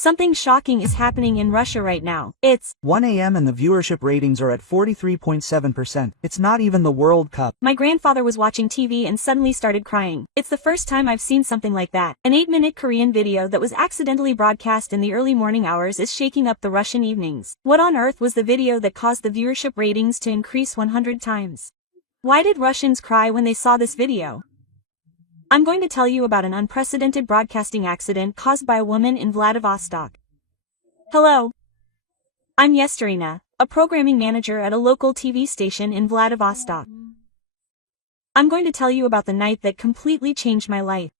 Something shocking is happening in Russia right now. It's 1 a.m. and the viewership ratings are at 43.7%. It's not even the World Cup. My grandfather was watching TV and suddenly started crying. It's the first time I've seen something like that. An 8-minute Korean video that was accidentally broadcast in the early morning hours is shaking up the Russian evenings. What on earth was the video that caused the viewership ratings to increase 100 times? Why did Russians cry when they saw this video? I'm going to tell you about an unprecedented broadcasting accident caused by a woman in Vladivostok. Hello. I'm Yesterina, a programming manager at a local TV station in Vladivostok. I'm going to tell you about the night that completely changed my life.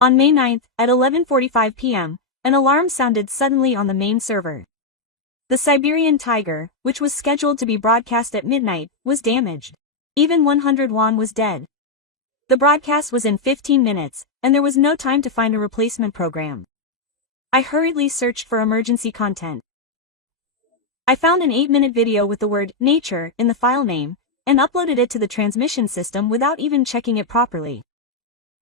On May 9th, at 11:45 p.m., an alarm sounded suddenly on the main server. The Siberian Tiger, which was scheduled to be broadcast at midnight, was damaged. Even 100 won was dead. The broadcast was in 15 minutes, and there was no time to find a replacement program. I hurriedly searched for emergency content. I found an 8-minute video with the word nature in the file name, and uploaded it to the transmission system without even checking it properly.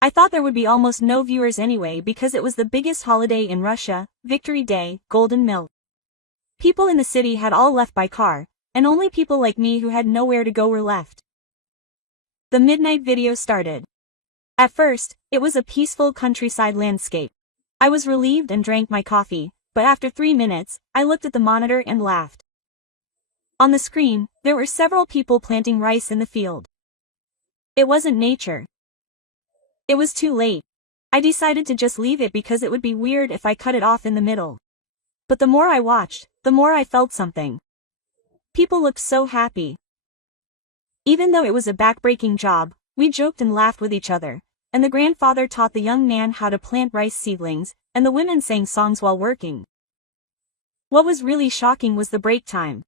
I thought there would be almost no viewers anyway because it was the biggest holiday in Russia, Victory Day, Golden Milk. People in the city had all left by car, and only people like me who had nowhere to go were left. The midnight video started. At first, it was a peaceful countryside landscape. I was relieved and drank my coffee, but after 3 minutes, I looked at the monitor and laughed. On the screen, there were several people planting rice in the field. It wasn't nature. It was too late. I decided to just leave it because it would be weird if I cut it off in the middle. But the more I watched, the more I felt something. People looked so happy. Even though it was a backbreaking job, we joked and laughed with each other, and the grandfather taught the young man how to plant rice seedlings, and the women sang songs while working. What was really shocking was the break time.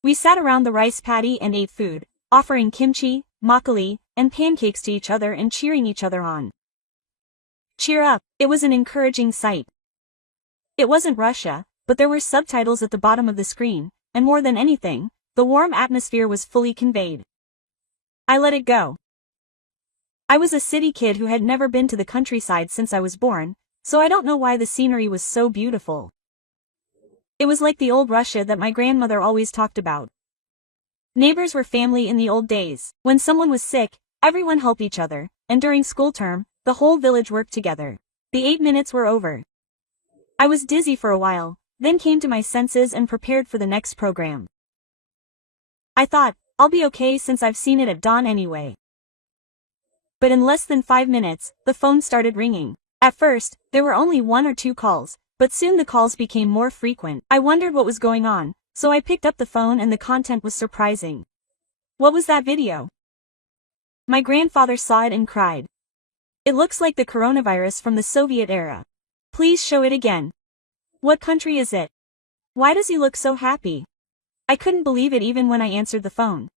We sat around the rice paddy and ate food, offering kimchi, makgeolli, and pancakes to each other and cheering each other on. Cheer up, it was an encouraging sight. It wasn't Russia, but there were subtitles at the bottom of the screen, and more than anything, the warm atmosphere was fully conveyed. I let it go. I was a city kid who had never been to the countryside since I was born, so I don't know why the scenery was so beautiful. It was like the old Russia that my grandmother always talked about. Neighbors were family in the old days. When someone was sick, everyone helped each other, and during school term, the whole village worked together. The 8 minutes were over. I was dizzy for a while, then came to my senses and prepared for the next program. I thought, I'll be okay since I've seen it at dawn anyway. But in less than 5 minutes, the phone started ringing. At first, there were only 1 or 2 calls, but soon the calls became more frequent. I wondered what was going on, so I picked up the phone and the content was surprising. What was that video? My grandfather saw it and cried. It looks like the coronavirus from the Soviet era. Please show it again. What country is it? Why does he look so happy? I couldn't believe it even when I answered the phone.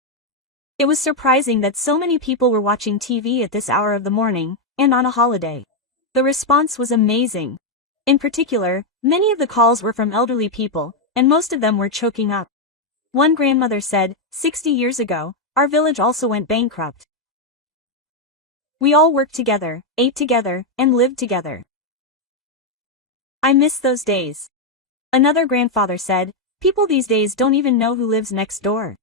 It was surprising that so many people were watching TV at this hour of the morning, and on a holiday. The response was amazing. In particular, many of the calls were from elderly people, and most of them were choking up. One grandmother said, 60 years ago, our village also went bankrupt. We all worked together, ate together, and lived together. I miss those days. Another grandfather said, people these days don't even know who lives next door.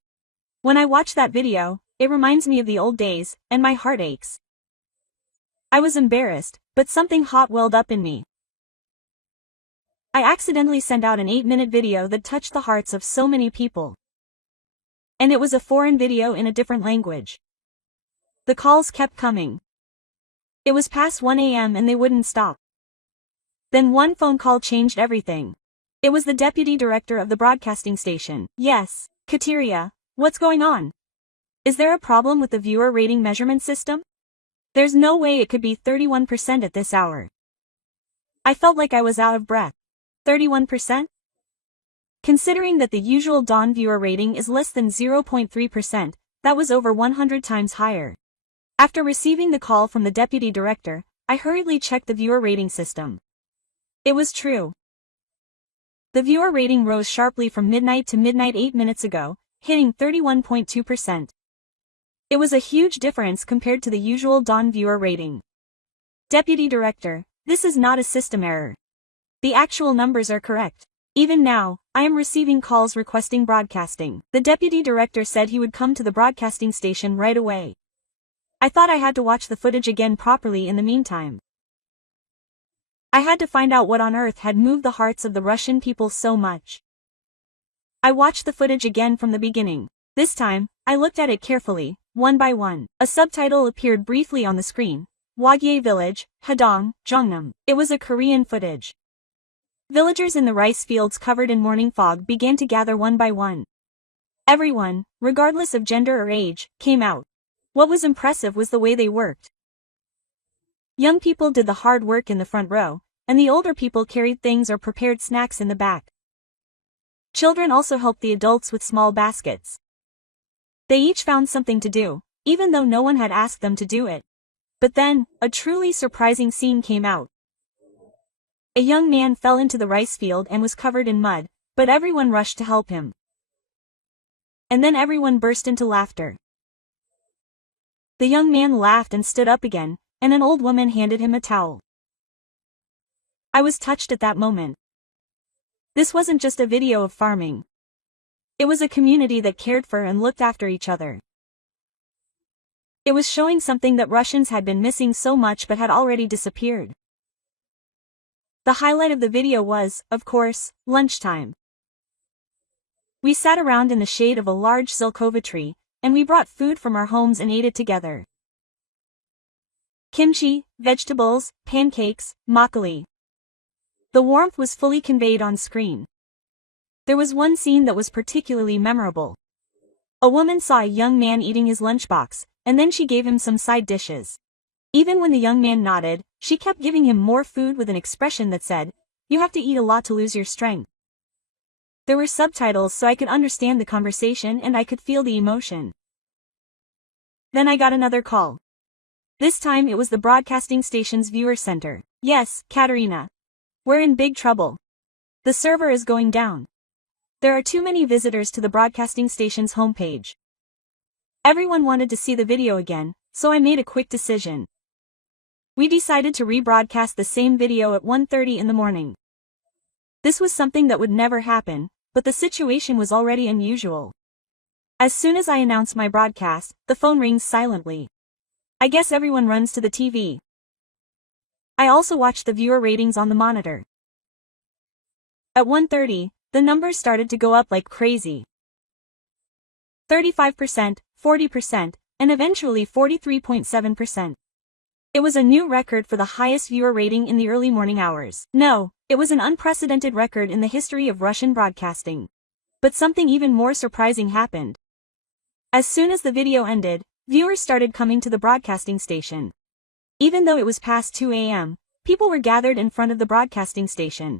When I watch that video, it reminds me of the old days, and my heart aches. I was embarrassed, but something hot welled up in me. I accidentally sent out an 8-minute video that touched the hearts of so many people. And it was a foreign video in a different language. The calls kept coming. It was past 1 a.m. and they wouldn't stop. Then one phone call changed everything. It was the deputy director of the broadcasting station. Yes, Kateria, what's going on? Is there a problem with the viewer rating measurement system? There's no way it could be 31% at this hour. I felt like I was out of breath. 31%? Considering that the usual dawn viewer rating is less than 0.3%, that was over 100 times higher. After receiving the call from the deputy director, I hurriedly checked the viewer rating system. It was true. The viewer rating rose sharply from midnight to midnight 8 minutes ago, hitting 31.2%. It was a huge difference compared to the usual dawn viewer rating. Deputy Director, This is not a system error. The actual numbers are correct. Even now, I am receiving calls requesting broadcasting. The deputy director said he would come to the broadcasting station right away. I thought I had to watch the footage again properly in the meantime. I had to find out what on earth had moved the hearts of the Russian people so much. I watched the footage again from the beginning. This time, I looked at it carefully, one by one. A subtitle appeared briefly on the screen. Wagye Village, Hadong, Jongnam. It was a Korean footage. Villagers in the rice fields covered in morning fog began to gather one by one. Everyone, regardless of gender or age, came out. What was impressive was the way they worked. Young people did the hard work in the front row, and the older people carried things or prepared snacks in the back. Children also helped the adults with small baskets. They each found something to do, even though no one had asked them to do it. But then, a truly surprising scene came out. A young man fell into the rice field and was covered in mud, but everyone rushed to help him. And then everyone burst into laughter. The young man laughed and stood up again, and an old woman handed him a towel. I was touched at that moment. This wasn't just a video of farming. It was a community that cared for and looked after each other. It was showing something that Russians had been missing so much but had already disappeared. The highlight of the video was, of course, lunchtime. We sat around in the shade of a large Zilkova tree, and we brought food from our homes and ate it together. Kimchi, vegetables, pancakes, makgeolli. The warmth was fully conveyed on screen. There was one scene that was particularly memorable. A woman saw a young man eating his lunchbox, and then she gave him some side dishes. Even when the young man nodded, she kept giving him more food with an expression that said, "You have to eat a lot to lose your strength." There were subtitles so I could understand the conversation and I could feel the emotion. Then I got another call. This time it was the broadcasting station's viewer center. "Yes, Katerina. We're in big trouble. The server is going down. There are too many visitors to the broadcasting station's homepage." Everyone wanted to see the video again, so I made a quick decision. We decided to rebroadcast the same video at 1:30 in the morning. This was something that would never happen, but the situation was already unusual. As soon as I announce my broadcast, the phone rings silently. I guess everyone runs to the TV. I also watched the viewer ratings on the monitor. At 1:30, the numbers started to go up like crazy. 35%, 40%, and eventually 43.7%. It was a new record for the highest viewer rating in the early morning hours. No, it was an unprecedented record in the history of Russian broadcasting. But something even more surprising happened. As soon as the video ended, viewers started coming to the broadcasting station. Even though it was past 2 a.m., people were gathered in front of the broadcasting station.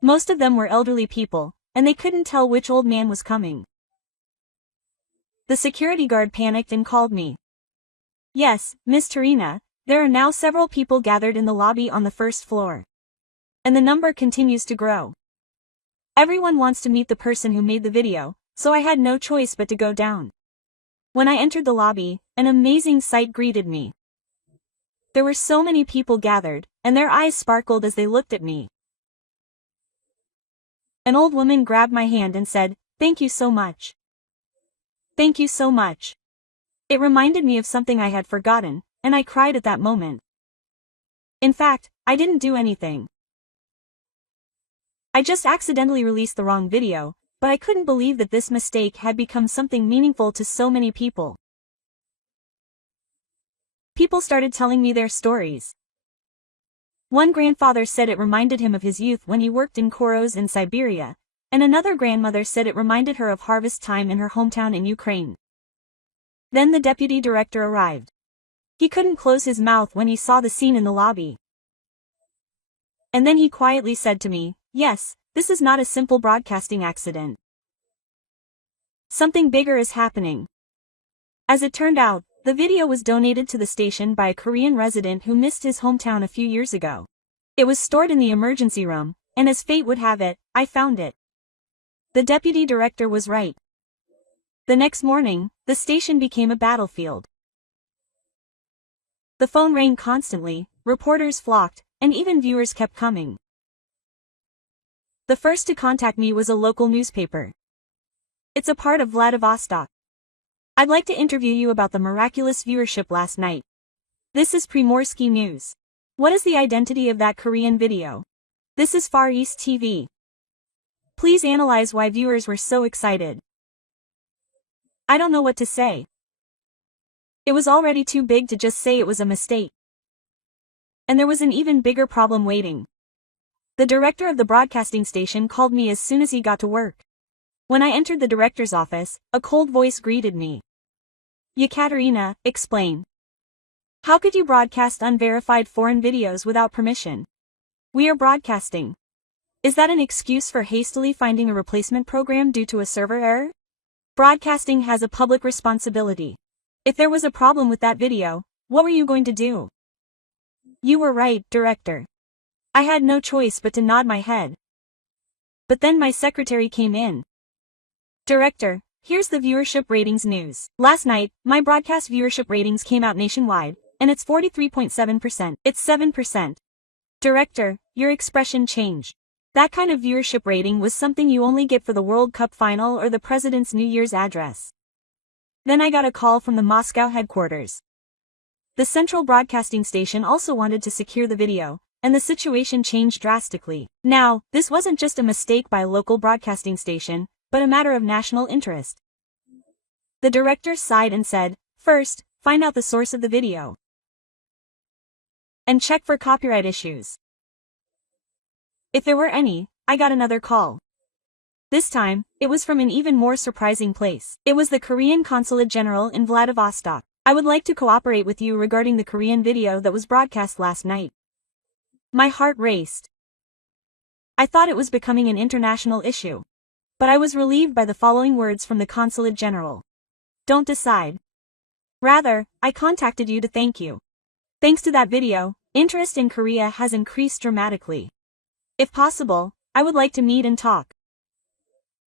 Most of them were elderly people, and they couldn't tell which old man was coming. The security guard panicked and called me. "Yes, Miss Tarina, there are now several people gathered in the lobby on the first floor. And the number continues to grow. Everyone wants to meet the person who made the video, so I had no choice but to go down." When I entered the lobby, an amazing sight greeted me. There were so many people gathered, and their eyes sparkled as they looked at me. An old woman grabbed my hand and said, "Thank you so much. Thank you so much." It reminded me of something I had forgotten, and I cried at that moment. In fact, I didn't do anything. I just accidentally released the wrong video, but I couldn't believe that this mistake had become something meaningful to so many people. People started telling me their stories. One grandfather said it reminded him of his youth when he worked in Koros in Siberia, and another grandmother said it reminded her of harvest time in her hometown in Ukraine. Then the deputy director arrived. He couldn't close his mouth when he saw the scene in the lobby. And then he quietly said to me, "Yes, this is not a simple broadcasting accident. Something bigger is happening." As it turned out, the video was donated to the station by a Korean resident who missed his hometown a few years ago. It was stored in the emergency room, and as fate would have it, I found it. The deputy director was right. The next morning, the station became a battlefield. The phone rang constantly, reporters flocked, and even viewers kept coming. The first to contact me was a local newspaper. It's a part of Vladivostok. I'd like to interview you about the miraculous viewership last night. This is Primorsky News. What is the identity of that Korean video? This is Far East TV. Please analyze why viewers were so excited. I don't know what to say. It was already too big to just say it was a mistake. And there was an even bigger problem waiting. The director of the broadcasting station called me as soon as he got to work. When I entered the director's office, a cold voice greeted me. Yekaterina, explain. How could you broadcast unverified foreign videos without permission? We are broadcasting. Is that an excuse for hastily finding a replacement program due to a server error? Broadcasting has a public responsibility. If there was a problem with that video, what were you going to do? You were right, director. I had no choice but to nod my head. But then my secretary came in. Director, here's the viewership ratings news. Last night, my broadcast viewership ratings came out nationwide, and it's 43.7%. It's 7%. Director, your expression changed. That kind of viewership rating was something you only get for the World Cup final or the president's New Year's address. Then I got a call from the Moscow headquarters. The central broadcasting station also wanted to secure the video, and the situation changed drastically. Now, this wasn't just a mistake by a local broadcasting station, but a matter of national interest. The director sighed and said, first, find out the source of the video. And check for copyright issues. If there were any, I got another call. This time, it was from an even more surprising place. It was the Korean Consulate General in Vladivostok. I would like to cooperate with you regarding the Korean video that was broadcast last night. My heart raced. I thought it was becoming an international issue. But I was relieved by the following words from the Consulate General. Don't decide. Rather, I contacted you to thank you. Thanks to that video, interest in Korea has increased dramatically. If possible, I would like to meet and talk.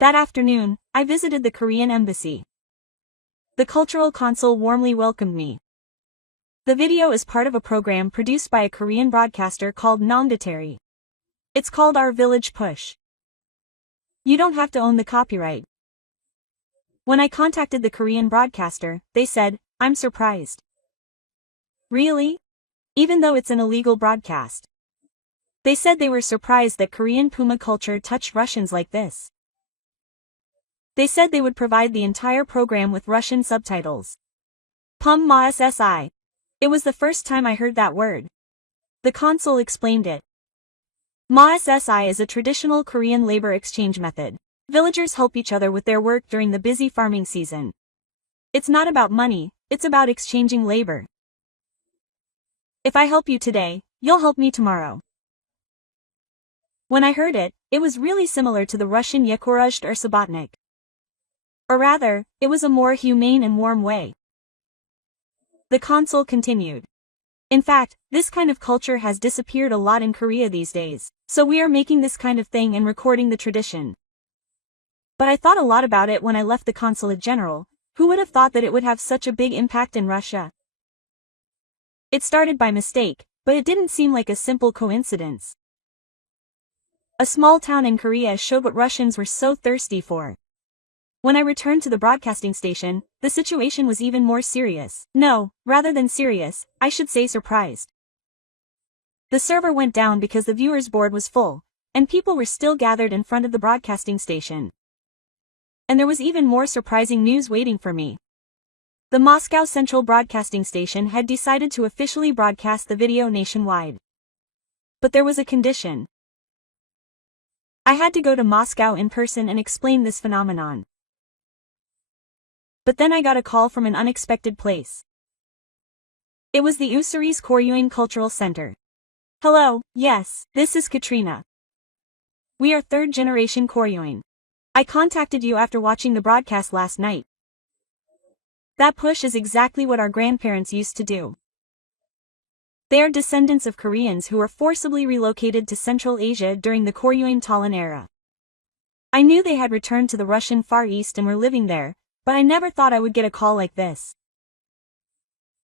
That afternoon, I visited the Korean embassy. The cultural consul warmly welcomed me. The video is part of a program produced by a Korean broadcaster called Nongdaeteri. It's called Our Village Push. You don't have to own the copyright. When I contacted the Korean broadcaster, they said, I'm surprised. Really? Even though it's an illegal broadcast. They said they were surprised that Korean Puma culture touched Russians like this. They said they would provide the entire program with Russian subtitles. Pum ma ssi. It was the first time I heard that word. The consul explained it. Ma ssi is a traditional Korean labor exchange method. Villagers help each other with their work during the busy farming season. It's not about money, it's about exchanging labor. If I help you today, you'll help me tomorrow. When I heard it, it was really similar to the Russian Yekoruzht or Subotnik. Or rather, it was a more humane and warm way. The consul continued. In fact, this kind of culture has disappeared a lot in Korea these days, so we are making this kind of thing and recording the tradition. But I thought a lot about it when I left the Consulate General. Who would have thought that it would have such a big impact in Russia? It started by mistake, but it didn't seem like a simple coincidence. A small town in Korea showed what Russians were so thirsty for. When I returned to the broadcasting station, the situation was even more serious. No, rather than serious, I should say surprised. The server went down because the viewers' board was full, and people were still gathered in front of the broadcasting station. And there was even more surprising news waiting for me. The Moscow Central Broadcasting Station had decided to officially broadcast the video nationwide. But there was a condition. I had to go to Moscow in person and explain this phenomenon. But then I got a call from an unexpected place. It was the Ussuri's Koryuin Cultural Center. Hello, yes, this is Katrina. We are third-generation Koryuin. I contacted you after watching the broadcast last night. That push is exactly what our grandparents used to do. They are descendants of Koreans who were forcibly relocated to Central Asia during the Koryuin Talon era. I knew they had returned to the Russian Far East and were living there, but I never thought I would get a call like this.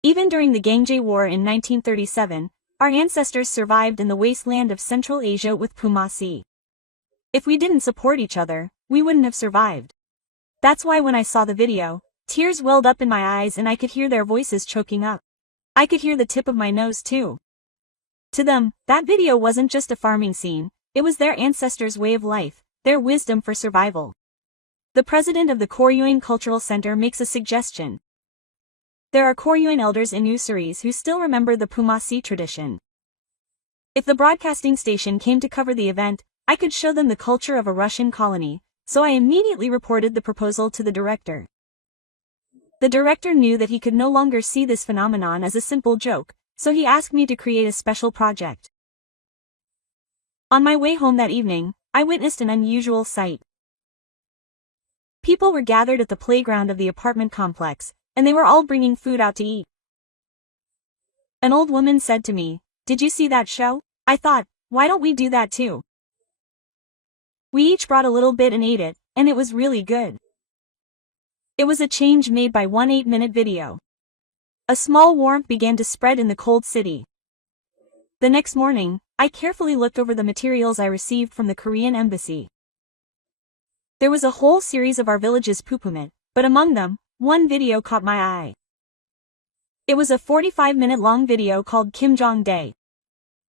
Even during the Gangjae War in 1937, Our ancestors survived in the wasteland of Central Asia with Pumasi. If we didn't support each other, we wouldn't have survived. That's why when I saw the video, tears welled up in my eyes and I could hear their voices choking up. I could hear the tip of my nose too. To them, that video wasn't just a farming scene, it was their ancestors' way of life, their wisdom for survival. The president of the Koryuin Cultural Center makes a suggestion. There are Koryuin elders in Usaris who still remember the Pumasi tradition. If the broadcasting station came to cover the event, I could show them the culture of a Russian colony, so I immediately reported the proposal to the director. The director knew that he could no longer see this phenomenon as a simple joke, so he asked me to create a special project. On my way home that evening, I witnessed an unusual sight. People were gathered at the playground of the apartment complex, and they were all bringing food out to eat. An old woman said to me, "Did you see that show?" I thought, why don't we do that too? We each brought a little bit and ate it, and it was really good. It was a change made by one 8-minute video. A small warmth began to spread in the cold city. The next morning, I carefully looked over the materials I received from the Korean embassy. There was a whole series of our village's pupumit, but among them, one video caught my eye. It was a 45-minute long video called Kim Jong Day.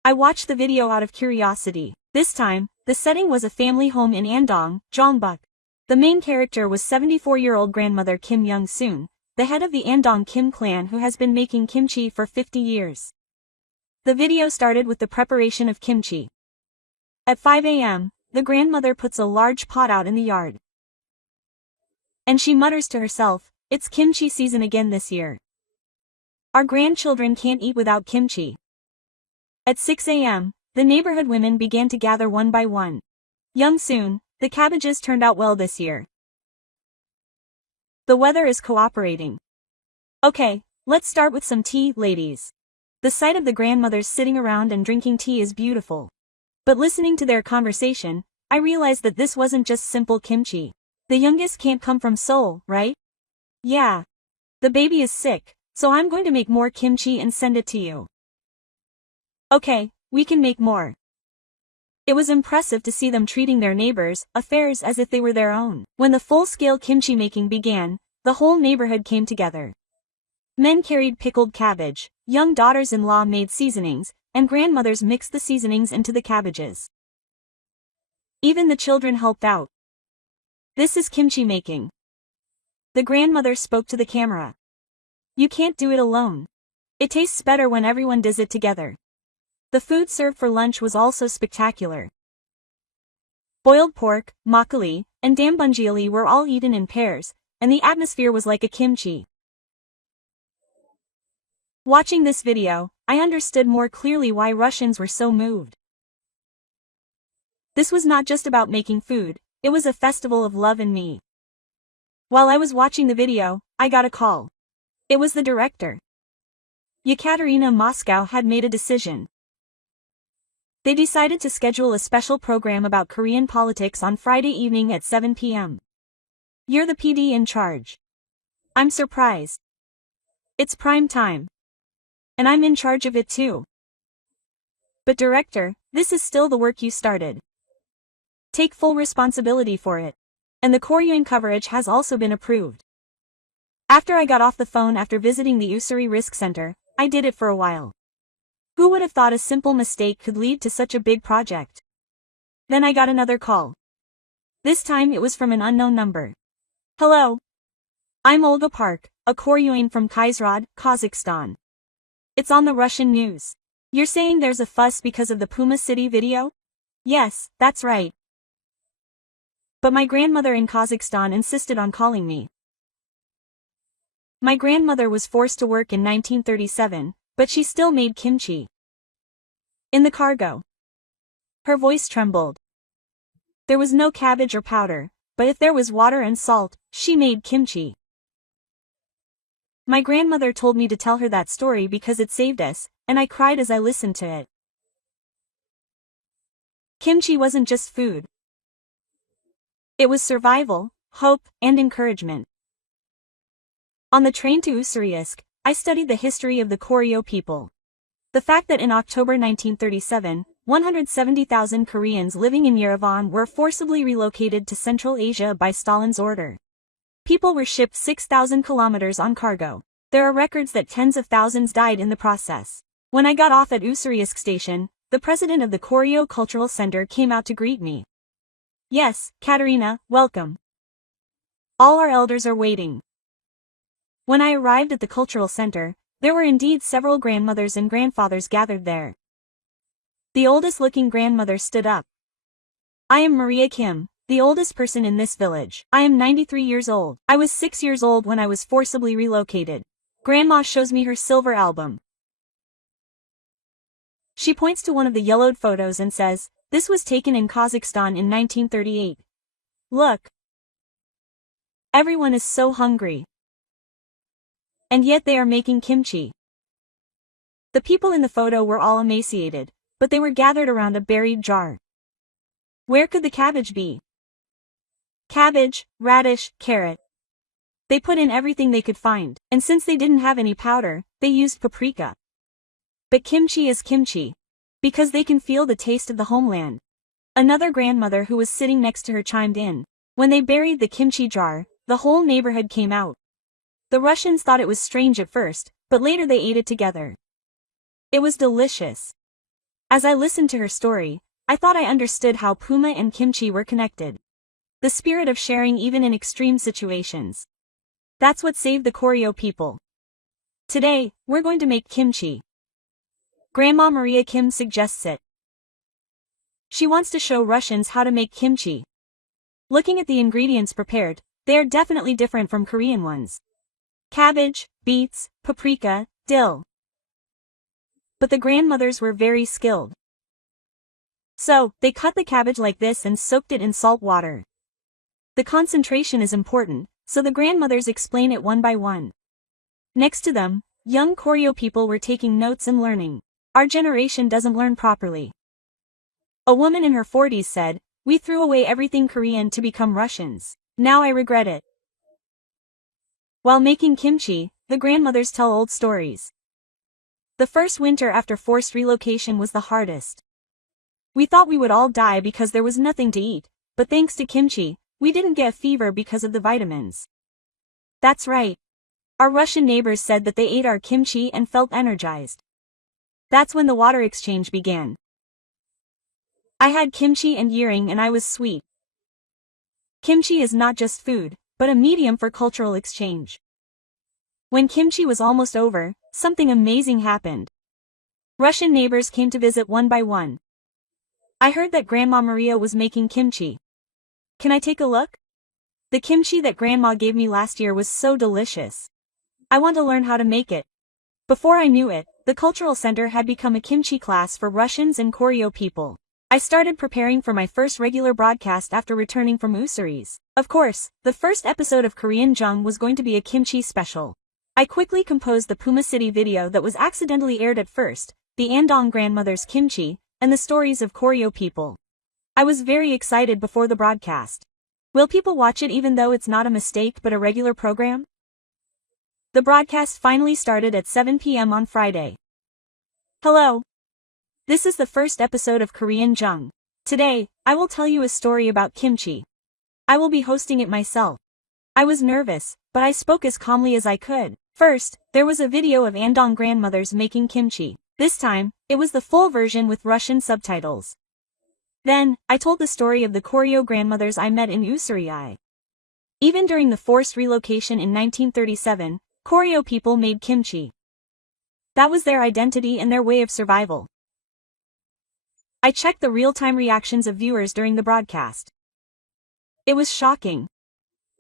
I watched the video out of curiosity. This time, the setting was a family home in Andong, Jongbuk. The main character was 74-year-old grandmother Kim Young-soon, the head of the Andong Kim clan who has been making kimchi for 50 years. The video started with the preparation of kimchi. At 5 a.m., the grandmother puts a large pot out in the yard. And she mutters to herself, "It's kimchi season again this year. Our grandchildren can't eat without kimchi." At 6 a.m., the neighborhood women began to gather one by one. Young-soon, the cabbages turned out well this year. The weather is cooperating. Okay, let's start with some tea, ladies. The sight of the grandmothers sitting around and drinking tea is beautiful. But listening to their conversation, I realized that this wasn't just simple kimchi. The youngest can't come from Seoul, right? Yeah. The baby is sick, so I'm going to make more kimchi and send it to you. Okay, we can make more. It was impressive to see them treating their neighbors' affairs as if they were their own. When the full-scale kimchi making began, the whole neighborhood came together. Men carried pickled cabbage, young daughters-in-law made seasonings, and grandmothers mixed the seasonings into the cabbages. Even the children helped out. This is kimchi making. The grandmother spoke to the camera. You can't do it alone. It tastes better when everyone does it together. The food served for lunch was also spectacular. Boiled pork, makgeolli, and dambunjeoli were all eaten in pairs, and the atmosphere was like a kimchi. Watching this video, I understood more clearly why Russians were so moved. This was not just about making food, it was a festival of love and me. While I was watching the video, I got a call. It was the director. Yekaterina Moscow had made a decision. They decided to schedule a special program about Korean politics on Friday evening at 7 p.m. You're the PD in charge. I'm surprised. It's prime time. And I'm in charge of it too. But director, this is still the work you started. Take full responsibility for it. And the Koryuin coverage has also been approved. After I got off the phone after visiting the Usuri Risk Center, I did it for a while. Who would have thought a simple mistake could lead to such a big project? Then I got another call. This time it was from an unknown number. Hello. I'm Olga Park, a Koryuin from Kaizrad, Kazakhstan. It's on the Russian news. You're saying there's a fuss because of the Puma City video? Yes, that's right. But my grandmother in Kazakhstan insisted on calling me. My grandmother was forced to work in 1937, but she still made kimchi. In the cargo. Her voice trembled. There was no cabbage or powder, but if there was water and salt, she made kimchi. My grandmother told me to tell her that story because it saved us, and I cried as I listened to it. Kimchi wasn't just food. It was survival, hope, and encouragement. On the train to Ussurisk, I studied the history of the Koryo people. The fact that in October 1937, 170,000 Koreans living in Yerevan were forcibly relocated to Central Asia by Stalin's order. People were shipped 6,000 kilometers on cargo. There are records that tens of thousands died in the process. When I got off at Ussuriisk station, the president of the Koryo Cultural Center came out to greet me. Yes, Katerina, welcome. All our elders are waiting. When I arrived at the cultural center, there were indeed several grandmothers and grandfathers gathered there. The oldest-looking grandmother stood up. I am Maria Kim, the oldest person in this village. I am 93 years old. I was 6 years old when I was forcibly relocated. Grandma shows me her silver album. She points to one of the yellowed photos and says, "This was taken in Kazakhstan in 1938. Look. Everyone is so hungry. And yet they are making kimchi." The people in the photo were all emaciated, but they were gathered around a buried jar. Where could the cabbage be? Cabbage, radish, carrot. They put in everything they could find, and since they didn't have any powder, they used paprika. But kimchi is kimchi, because they can feel the taste of the homeland. Another grandmother who was sitting next to her chimed in. When they buried the kimchi jar, the whole neighborhood came out. The Russians thought it was strange at first, but later they ate it together. It was delicious. As I listened to her story, I thought I understood how puma and kimchi were connected. The spirit of sharing even in extreme situations. That's what saved the Koryo people. Today, we're going to make kimchi. Grandma Maria Kim suggests it. She wants to show Russians how to make kimchi. Looking at the ingredients prepared, they are definitely different from Korean ones. Cabbage, beets, paprika, dill. But the grandmothers were very skilled. So, they cut the cabbage like this and soaked it in salt water. The concentration is important, so the grandmothers explain it one by one. Next to them, young Koryo people were taking notes and learning. Our generation doesn't learn properly. A woman in her 40s said, "We threw away everything Korean to become Russians. Now I regret it." While making kimchi, the grandmothers tell old stories. The first winter after forced relocation was the hardest. We thought we would all die because there was nothing to eat, but thanks to kimchi, we didn't get a fever because of the vitamins. That's right. Our Russian neighbors said that they ate our kimchi and felt energized. That's when the water exchange began. I had kimchi and yiring and I was sweet. Kimchi is not just food, but a medium for cultural exchange. When kimchi was almost over, something amazing happened. Russian neighbors came to visit one by one. I heard that Grandma Maria was making kimchi. Can I take a look? The kimchi that Grandma gave me last year was so delicious. I want to learn how to make it. Before I knew it, the cultural center had become a kimchi class for Russians and Koryo people. I started preparing for my first regular broadcast after returning from Ussuriisk. Of course, the first episode of Korean Jung was going to be a kimchi special. I quickly composed the Puma City video that was accidentally aired at first, the Andong grandmother's kimchi, and the stories of Koryo people. I was very excited before the broadcast. Will people watch it even though it's not a mistake but a regular program? The broadcast finally started at 7 p.m. on Friday. Hello. This is the first episode of Korean Jung. Today, I will tell you a story about kimchi. I will be hosting it myself. I was nervous, but I spoke as calmly as I could. First, there was a video of Andong grandmothers making kimchi. This time, it was the full version with Russian subtitles. Then, I told the story of the Koryo grandmothers I met in Ussuriisk. Even during the forced relocation in 1937, Koryo people made kimchi. That was their identity and their way of survival. I checked the real-time reactions of viewers during the broadcast. It was shocking.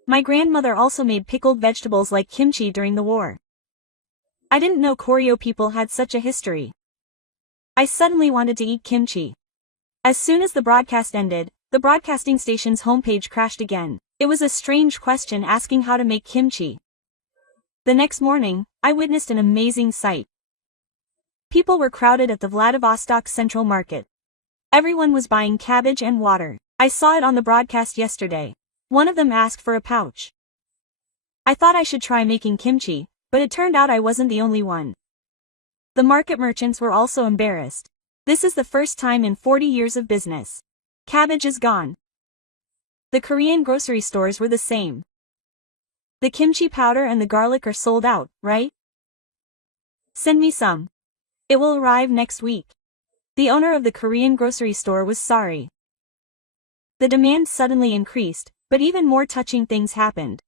My grandmother also made pickled vegetables like kimchi during the war. I didn't know Koryo people had such a history. I suddenly wanted to eat kimchi. As soon as the broadcast ended, the broadcasting station's homepage crashed again. It was a strange question asking how to make kimchi. The next morning, I witnessed an amazing sight. People were crowded at the Vladivostok Central Market. Everyone was buying cabbage and water. I saw it on the broadcast yesterday. One of them asked for a pouch. I thought I should try making kimchi, but it turned out I wasn't the only one. The market merchants were also embarrassed. This is the first time in 40 years of business. Cabbage is gone. The Korean grocery stores were the same. The kimchi powder and the garlic are sold out, right? Send me some. It will arrive next week. The owner of the Korean grocery store was sorry. The demand suddenly increased, but even more touching things happened.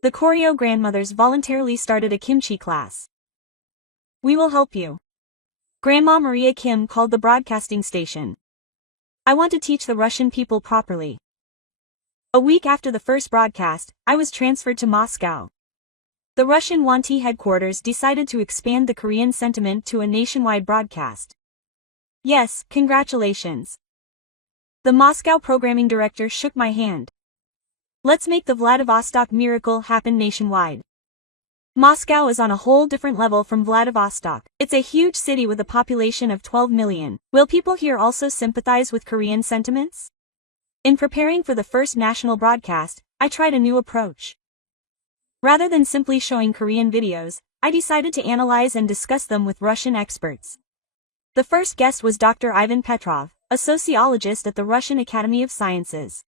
The Koryo grandmothers voluntarily started a kimchi class. We will help you. Grandma Maria Kim called the broadcasting station. I want to teach the Russian people properly. A week after the first broadcast, I was transferred to Moscow. The Russian Wanty headquarters decided to expand the Korean sentiment to a nationwide broadcast. Yes, congratulations. The Moscow programming director shook my hand. Let's make the Vladivostok miracle happen nationwide. Moscow is on a whole different level from Vladivostok. It's a huge city with a population of 12 million. Will people here also sympathize with Korean sentiments? In preparing for the first national broadcast, I tried a new approach. Rather than simply showing Korean videos, I decided to analyze and discuss them with Russian experts. The first guest was Dr. Ivan Petrov, a sociologist at the Russian Academy of Sciences.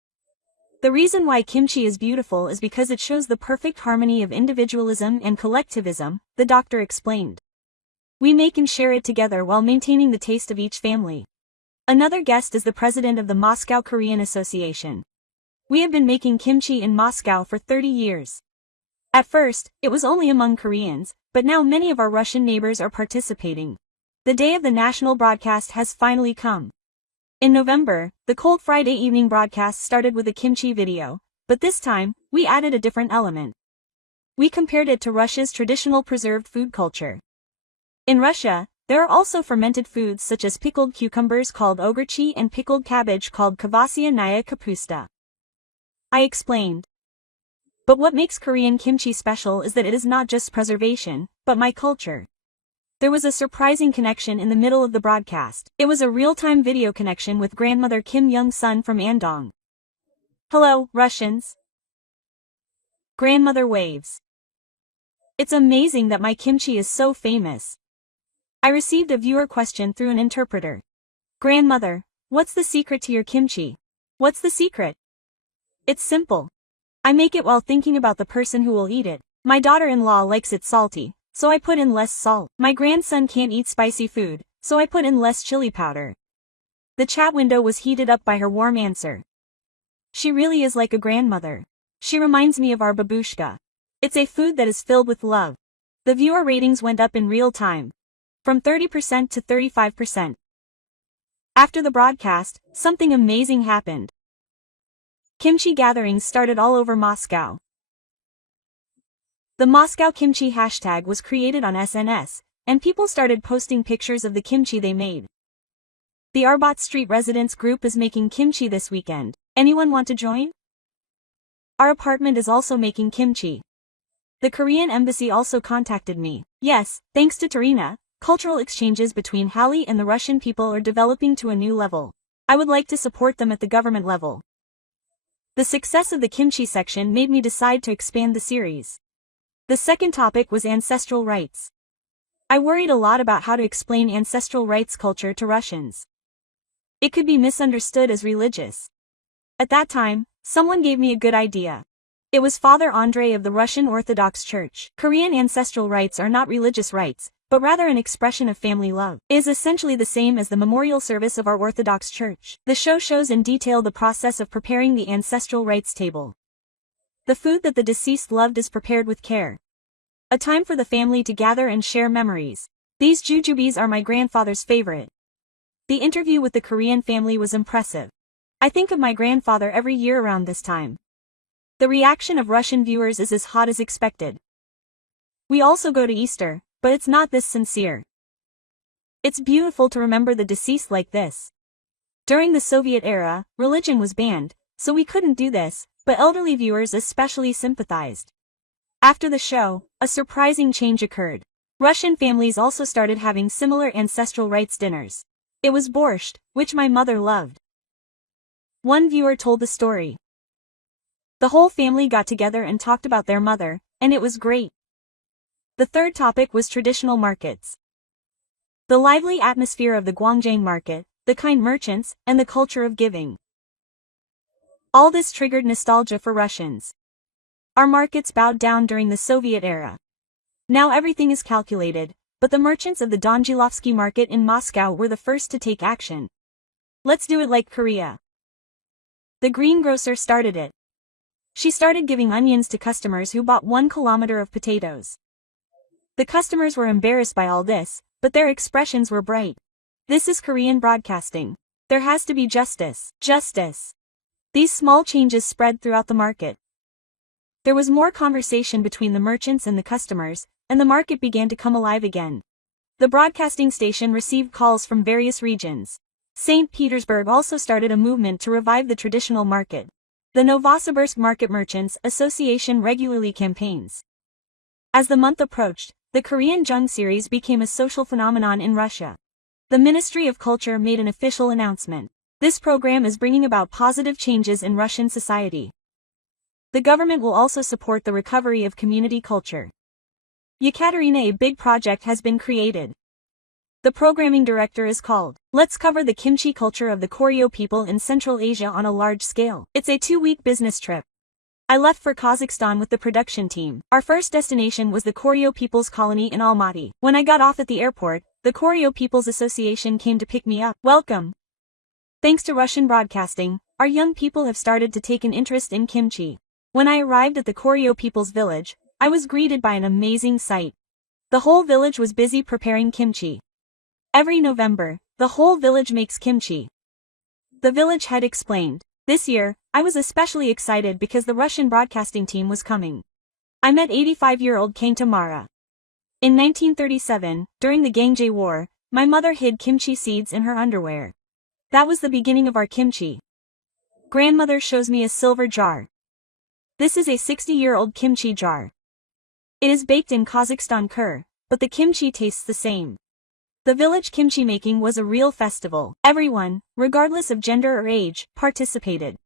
The reason why kimchi is beautiful is because it shows the perfect harmony of individualism and collectivism, the doctor explained. We make and share it together while maintaining the taste of each family. Another guest is the president of the Moscow Korean Association. We have been making kimchi in Moscow for 30 years. At first, it was only among Koreans, but now many of our Russian neighbors are participating. The day of the national broadcast has finally come. In November, the Cold Friday evening broadcast started with a kimchi video, but this time, we added a different element. We compared it to Russia's traditional preserved food culture. In Russia, there are also fermented foods such as pickled cucumbers called ogorchi and pickled cabbage called kvasyanya kapusta. I explained. But what makes Korean kimchi special is that it is not just preservation, but my culture. There was a surprising connection in the middle of the broadcast. It was a real-time video connection with grandmother Kim Young-sun from Andong. Hello, Russians. Grandmother waves. It's amazing that my kimchi is so famous. I received a viewer question through an interpreter. Grandmother, what's the secret to your kimchi? What's the secret? It's simple. I make it while thinking about the person who will eat it. My daughter-in-law likes it salty, so I put in less salt. My grandson can't eat spicy food, so I put in less chili powder. The chat window was heated up by her warm answer. She really is like a grandmother. She reminds me of our babushka. It's a food that is filled with love. The viewer ratings went up in real time. From 30% to 35%. After the broadcast, something amazing happened. Kimchi gatherings started all over Moscow. The Moscow Kimchi hashtag was created on SNS, and people started posting pictures of the kimchi they made. The Arbat Street residents group is making kimchi this weekend. Anyone want to join? Our apartment is also making kimchi. The Korean embassy also contacted me. Yes, thanks to Tarina, cultural exchanges between Halley and the Russian people are developing to a new level. I would like to support them at the government level. The success of the kimchi section made me decide to expand the series. The second topic was ancestral rights. I worried a lot about how to explain ancestral rights culture to Russians. It could be misunderstood as religious. At that time, someone gave me a good idea. It was Father Andrei of the Russian Orthodox Church. Korean ancestral rights are not religious rights, but rather an expression of family love. It is essentially the same as the memorial service of our Orthodox Church. The show shows in detail the process of preparing the ancestral rights table. The food that the deceased loved is prepared with care. A time for the family to gather and share memories. These jujubes are my grandfather's favorite. The interview with the Korean family was impressive. I think of my grandfather every year around this time. The reaction of Russian viewers is as hot as expected. We also go to Easter, but it's not this sincere. It's beautiful to remember the deceased like this. During the Soviet era, religion was banned, so we couldn't do this, but elderly viewers especially sympathized. After the show, a surprising change occurred. Russian families also started having similar ancestral rights dinners. It was borscht, which my mother loved. One viewer told the story. The whole family got together and talked about their mother, and it was great. The third topic was traditional markets. The lively atmosphere of the Gwangjang market, the kind merchants, and the culture of giving. All this triggered nostalgia for Russians. Our markets bowed down during the Soviet era. Now everything is calculated, but the merchants of the Donjilovsky market in Moscow were the first to take action. Let's do it like Korea. The greengrocer started it. She started giving onions to customers who bought 1 kilometer of potatoes. The customers were embarrassed by all this, but their expressions were bright. This is Korean broadcasting. There has to be justice. Justice. These small changes spread throughout the market. There was more conversation between the merchants and the customers, and the market began to come alive again. The broadcasting station received calls from various regions. St. Petersburg also started a movement to revive the traditional market. The Novosibirsk Market Merchants Association regularly campaigns. As the month approached, the Korean Jung series became a social phenomenon in Russia. The Ministry of Culture made an official announcement. This program is bringing about positive changes in Russian society. The government will also support the recovery of community culture. Yekaterina, a big project has been created. The programming director is called, Let's Cover the Kimchi Culture of the Koryo People in Central Asia on a Large Scale. It's a 2-week business trip. I left for Kazakhstan with the production team. Our first destination was the Koryo People's Colony in Almaty. When I got off at the airport, the Koryo People's Association came to pick me up. Welcome. Thanks to Russian broadcasting, our young people have started to take an interest in kimchi. When I arrived at the Koryo People's Village, I was greeted by an amazing sight. The whole village was busy preparing kimchi. Every November, the whole village makes kimchi. The village head explained. This year, I was especially excited because the Russian broadcasting team was coming. I met 85-year-old Kang Tamara. In 1937, during the Gangje War, my mother hid kimchi seeds in her underwear. That was the beginning of our kimchi. Grandmother shows me a silver jar. This is a 60-year-old kimchi jar. It is baked in Kazakhstan kur, but the kimchi tastes the same. The village kimchi making was a real festival. Everyone, regardless of gender or age, participated.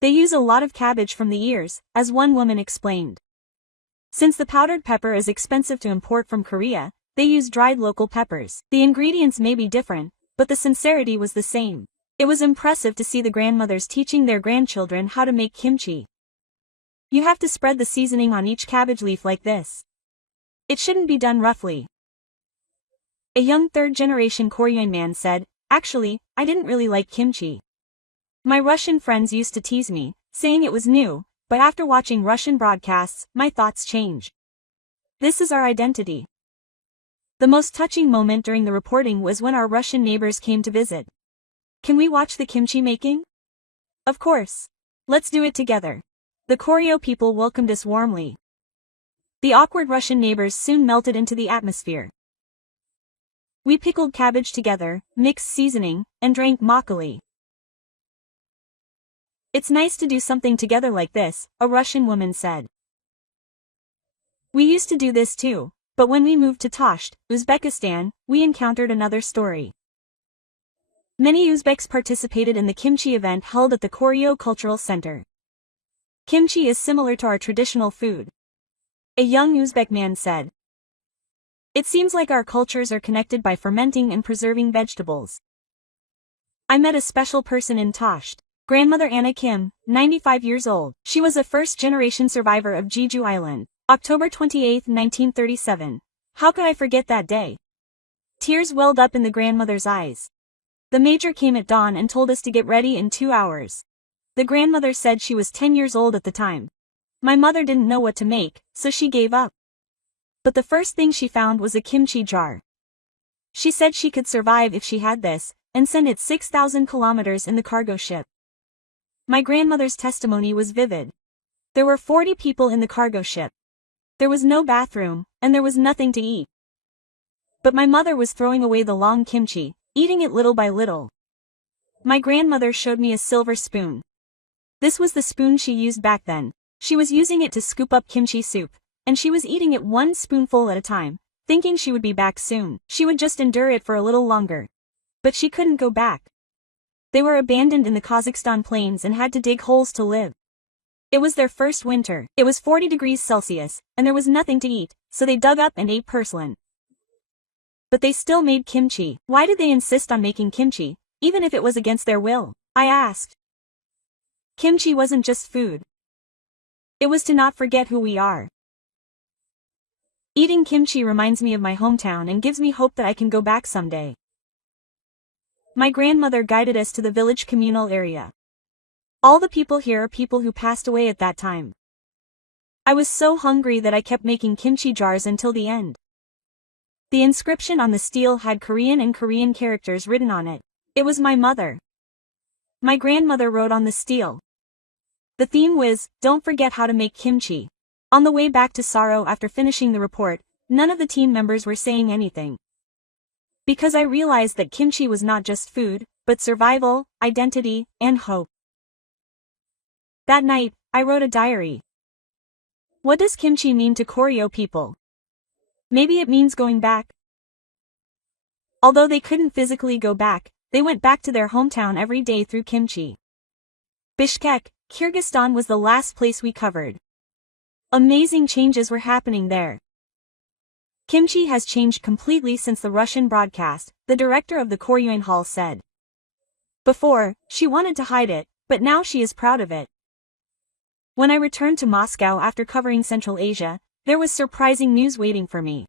They use a lot of cabbage from the ears, as one woman explained. Since the powdered pepper is expensive to import from Korea, they use dried local peppers. The ingredients may be different, but the sincerity was the same. It was impressive to see the grandmothers teaching their grandchildren how to make kimchi. You have to spread the seasoning on each cabbage leaf like this. It shouldn't be done roughly. A young third-generation Korean man said, Actually, I didn't really like kimchi. My Russian friends used to tease me, saying it was new, but after watching Russian broadcasts, my thoughts change. This is our identity. The most touching moment during the reporting was when our Russian neighbors came to visit. Can we watch the kimchi making? Of course. Let's do it together. The Koryo people welcomed us warmly. The awkward Russian neighbors soon melted into the atmosphere. We pickled cabbage together, mixed seasoning, and drank makgeolli. It's nice to do something together like this, a Russian woman said. We used to do this too, but when we moved to Tasht, Uzbekistan, we encountered another story. Many Uzbeks participated in the kimchi event held at the Koryo Cultural Center. Kimchi is similar to our traditional food. A young Uzbek man said. It seems like our cultures are connected by fermenting and preserving vegetables. I met a special person in Tasht. Grandmother Anna Kim, 95 years old. She was a first-generation survivor of Jeju Island. October 28, 1937. How could I forget that day? Tears welled up in the grandmother's eyes. The major came at dawn and told us to get ready in 2 hours. The grandmother said she was 10 years old at the time. My mother didn't know what to make, so she gave up. But the first thing she found was a kimchi jar. She said she could survive if she had this, and send it 6,000 kilometers in the cargo ship. My grandmother's testimony was vivid. There were 40 people in the cargo ship. There was no bathroom, and there was nothing to eat. But my mother was throwing away the long kimchi, eating it little by little. My grandmother showed me a silver spoon. This was the spoon she used back then. She was using it to scoop up kimchi soup, and she was eating it one spoonful at a time, thinking she would be back soon. She would just endure it for a little longer. But she couldn't go back. They were abandoned in the Kazakhstan plains and had to dig holes to live. It was their first winter. It was 40 degrees Celsius, and there was nothing to eat, so they dug up and ate porcelain. But they still made kimchi. Why did they insist on making kimchi, even if it was against their will? I asked. Kimchi wasn't just food. It was to not forget who we are. Eating kimchi reminds me of my hometown and gives me hope that I can go back someday. My grandmother guided us to the village communal area. All the people here are people who passed away at that time. I was so hungry that I kept making kimchi jars until the end. The inscription on the steel had Korean and Korean characters written on it. It was my mother. My grandmother wrote on the steel. The theme was, "Don't forget how to make kimchi." On the way back to Saro after finishing the report, none of the team members were saying anything. Because I realized that kimchi was not just food, but survival, identity, and hope. That night, I wrote a diary. What does kimchi mean to Koryo people? Maybe it means going back. Although they couldn't physically go back, they went back to their hometown every day through kimchi. Bishkek, Kyrgyzstan was the last place we covered. Amazing changes were happening there. Kimchi has changed completely since the Russian broadcast, the director of the Koryuin Hall said. Before, she wanted to hide it, but now she is proud of it. When I returned to Moscow after covering Central Asia, there was surprising news waiting for me.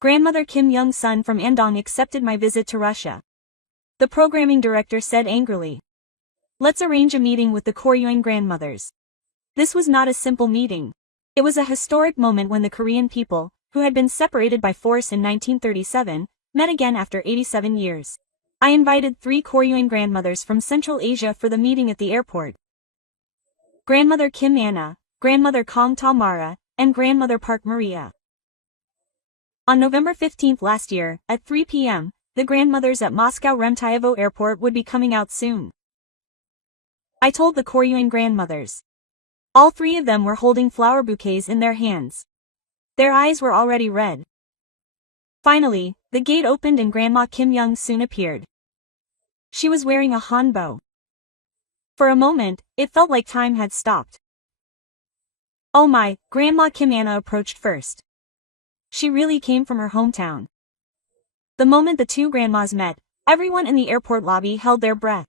Grandmother Kim Young-sun from Andong accepted my visit to Russia. The programming director said angrily, "Let's arrange a meeting with the Koryuin grandmothers." This was not a simple meeting. It was a historic moment when the Korean people, who had been separated by force in 1937, met again after 87 years. I invited 3 Koryuin grandmothers from Central Asia for the meeting at the airport. Grandmother Kim Anna, Grandmother Kong Tamara, and Grandmother Park Maria. On November 15 last year, at 3 p.m., the grandmothers at Moscow Remtyevo Airport would be coming out soon. I told the Koryuin grandmothers. All 3 of them were holding flower bouquets in their hands. Their eyes were already red. Finally, the gate opened and Grandma Kim Young-soon appeared. She was wearing a hanbok. For a moment, it felt like time had stopped. Oh my, Grandma Kim Anna approached first. She really came from her hometown. The moment the 2 grandmas met, everyone in the airport lobby held their breath.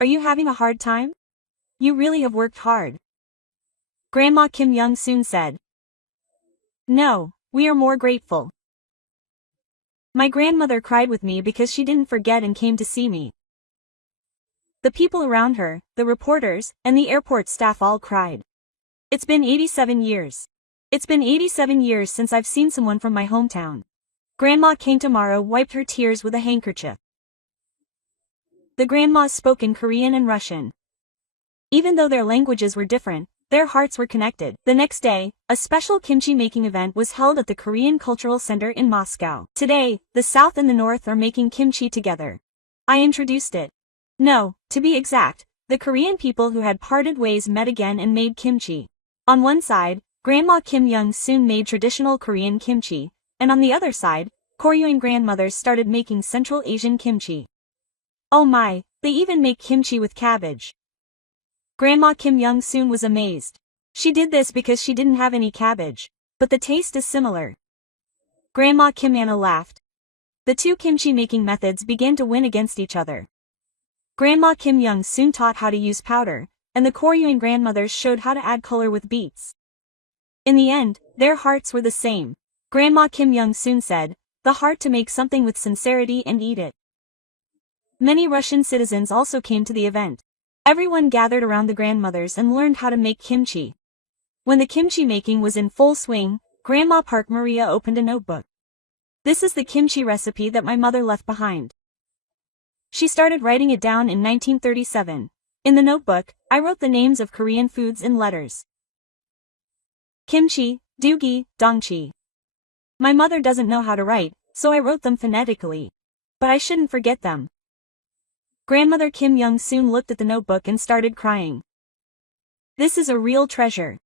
Are you having a hard time? You really have worked hard. Grandma Kim Young-soon said. No, we are more grateful. My grandmother cried with me because she didn't forget and came to see me. The people around her, the reporters, and the airport staff all cried. It's been 87 years. It's been 87 years since I've seen someone from my hometown. Grandma Kang Tamara wiped her tears with a handkerchief. The grandmas spoke in Korean and Russian. Even though their languages were different, their hearts were connected. The next day, a special kimchi making event was held at the Korean Cultural Center in Moscow. Today, the South and the North are making kimchi together. I introduced it. No, to be exact, the Korean people who had parted ways met again and made kimchi. On one side, Grandma Kim Young-soon made traditional Korean kimchi, and on the other side, Koryuin grandmothers started making Central Asian kimchi. Oh my, they even make kimchi with cabbage. Grandma Kim Young-soon was amazed. She did this because she didn't have any cabbage, but the taste is similar. Grandma Kim Anna laughed. The 2 kimchi making methods began to win against each other. Grandma Kim Young-soon taught how to use powder, and the Koryuin grandmothers showed how to add color with beets. In the end, their hearts were the same. Grandma Kim Young-soon said, the heart to make something with sincerity and eat it. Many Russian citizens also came to the event. Everyone gathered around the grandmothers and learned how to make kimchi. When the kimchi making was in full swing, Grandma Park Maria opened a notebook. This is the kimchi recipe that my mother left behind. She started writing it down in 1937. In the notebook, I wrote the names of Korean foods in letters. Kimchi, doogi, dongchi. My mother doesn't know how to write, so I wrote them phonetically. But I shouldn't forget them. Grandmother Kim Young-soon looked at the notebook and started crying. This is a real treasure.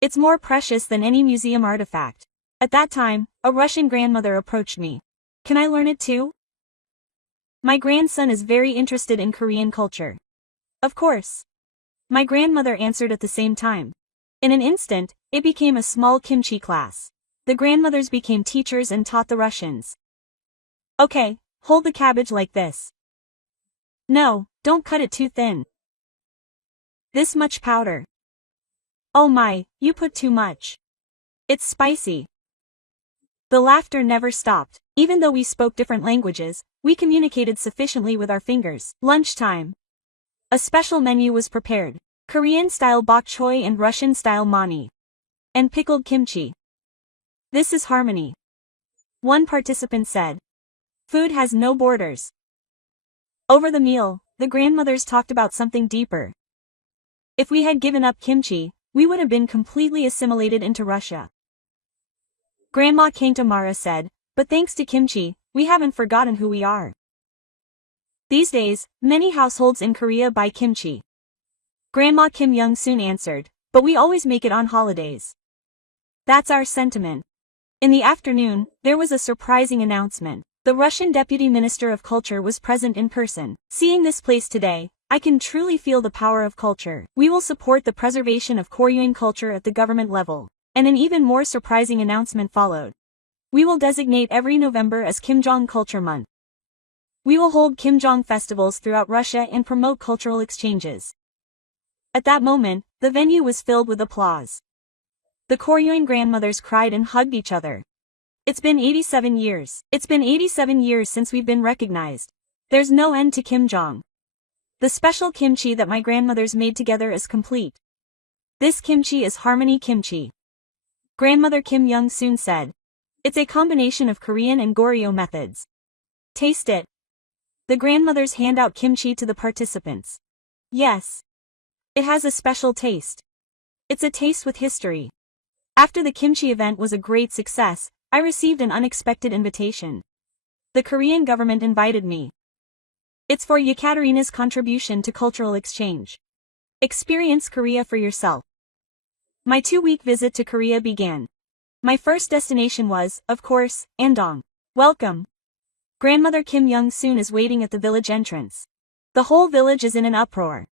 It's more precious than any museum artifact. At that time, a Russian grandmother approached me. Can I learn it too? My grandson is very interested in Korean culture. Of course. My grandmother answered at the same time. In an instant, it became a small kimchi class. The grandmothers became teachers and taught the Russians. Okay, hold the cabbage like this. No, don't cut it too thin. This much powder. Oh my, you put too much. It's spicy. The laughter never stopped. Even though we spoke different languages, we communicated sufficiently with our fingers. Lunchtime. A special menu was prepared. Korean-style bok choy and Russian-style mani. And pickled kimchi. This is harmony. One participant said. Food has no borders. Over the meal, the grandmothers talked about something deeper. If we had given up kimchi, we would have been completely assimilated into Russia. Grandma Kanktamara said, but thanks to kimchi, we haven't forgotten who we are. These days, many households in Korea buy kimchi. Grandma Kim Young-soon answered, but we always make it on holidays. That's our sentiment. In the afternoon, there was a surprising announcement. The Russian Deputy Minister of Culture was present in person. Seeing this place today, I can truly feel the power of culture. We will support the preservation of Korean culture at the government level. And an even more surprising announcement followed. We will designate every November as Kim Jong Culture Month. We will hold Kim Jong festivals throughout Russia and promote cultural exchanges. At that moment, the venue was filled with applause. The Korean grandmothers cried and hugged each other. It's been 87 years. It's been 87 years since we've been recognized. There's no end to Kim Jong. The special kimchi that my grandmothers made together is complete. This kimchi is harmony kimchi. Grandmother Kim Young-soon said. It's a combination of Korean and Goryeo methods. Taste it. The grandmothers hand out kimchi to the participants. Yes. It has a special taste. It's a taste with history. After the kimchi event was a great success, I received an unexpected invitation. The Korean government invited me. It's for Yekaterina's contribution to cultural exchange. Experience Korea for yourself. My 2-week visit to Korea began. My first destination was, of course, Andong. Welcome. Grandmother Kim Young-soon is waiting at the village entrance. The whole village is in an uproar.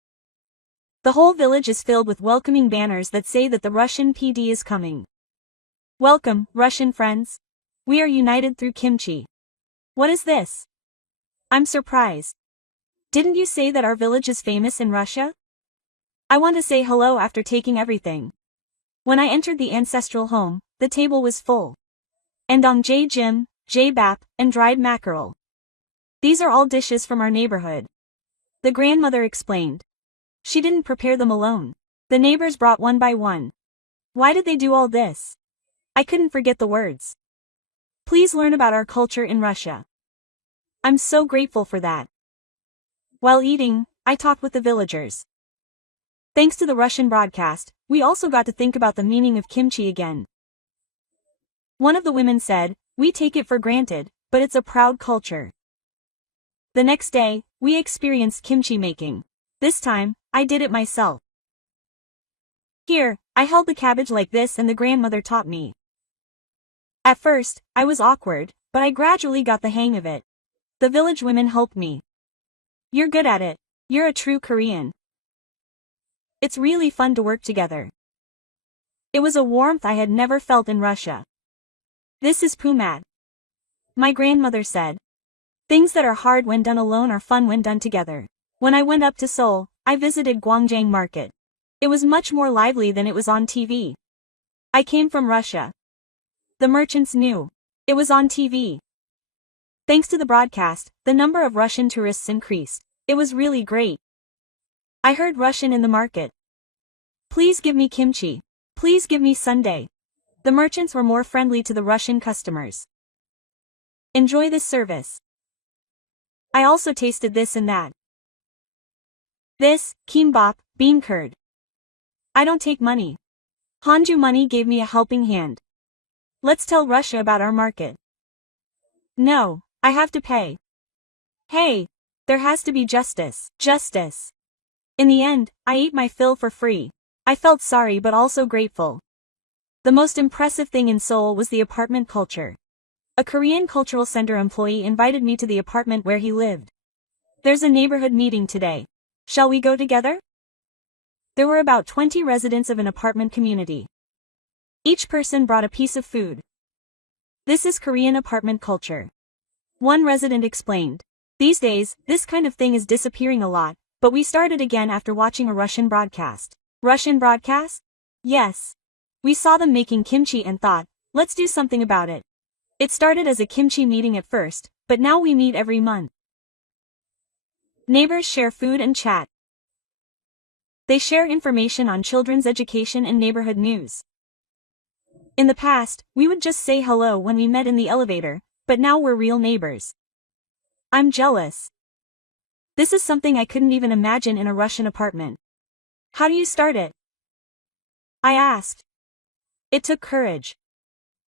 The whole village is filled with welcoming banners that say that the Russian PD is coming. Welcome, Russian friends. We are united through kimchi. What is this? I'm surprised. Didn't you say that our village is famous in Russia? I want to say hello after taking everything. When I entered the ancestral home, the table was full. Andong J Jim, J Bap, and dried mackerel. These are all dishes from our neighborhood. The grandmother explained. She didn't prepare them alone. The neighbors brought one by one. Why did they do all this? I couldn't forget the words. Please learn about our culture in Russia. I'm so grateful for that. While eating, I talked with the villagers. Thanks to the Russian broadcast, we also got to think about the meaning of kimchi again. One of the women said, we take it for granted, but it's a proud culture. The next day, we experienced kimchi making. This time, I did it myself. Here, I held the cabbage like this and the grandmother taught me. At first, I was awkward, but I gradually got the hang of it. The village women helped me. You're good at it. You're a true Korean. It's really fun to work together. It was a warmth I had never felt in Russia. This is Pumat. My grandmother said. Things that are hard when done alone are fun when done together. When I went up to Seoul, I visited Gwangjang Market. It was much more lively than it was on TV. I came from Russia. The merchants knew. It was on TV. Thanks to the broadcast, the number of Russian tourists increased. It was really great. I heard Russian in the market. Please give me kimchi. Please give me sundae. The merchants were more friendly to the Russian customers. Enjoy this service. I also tasted this and that. This, kimbap, bean curd. I don't take money. Hanju Money gave me a helping hand. Let's tell Russia about our market. No, I have to pay. Hey, there has to be justice. Justice. In the end, I ate my fill for free. I felt sorry but also grateful. The most impressive thing in Seoul was the apartment culture. A Korean cultural center employee invited me to the apartment where he lived. There's a neighborhood meeting today. Shall we go together? There were about 20 residents of an apartment community. Each person brought a piece of food. This is Korean apartment culture. One resident explained. These days, this kind of thing is disappearing a lot, but we started again after watching a Russian broadcast. Russian broadcast? Yes. We saw them making kimchi and thought, let's do something about it. It started as a kimchi meeting at first, but now we meet every month. Neighbors share food and chat. They share information on children's education and neighborhood news. In the past, we would just say hello when we met in the elevator, but now we're real neighbors. I'm jealous. This is something I couldn't even imagine in a Russian apartment. How do you start it? I asked. It took courage.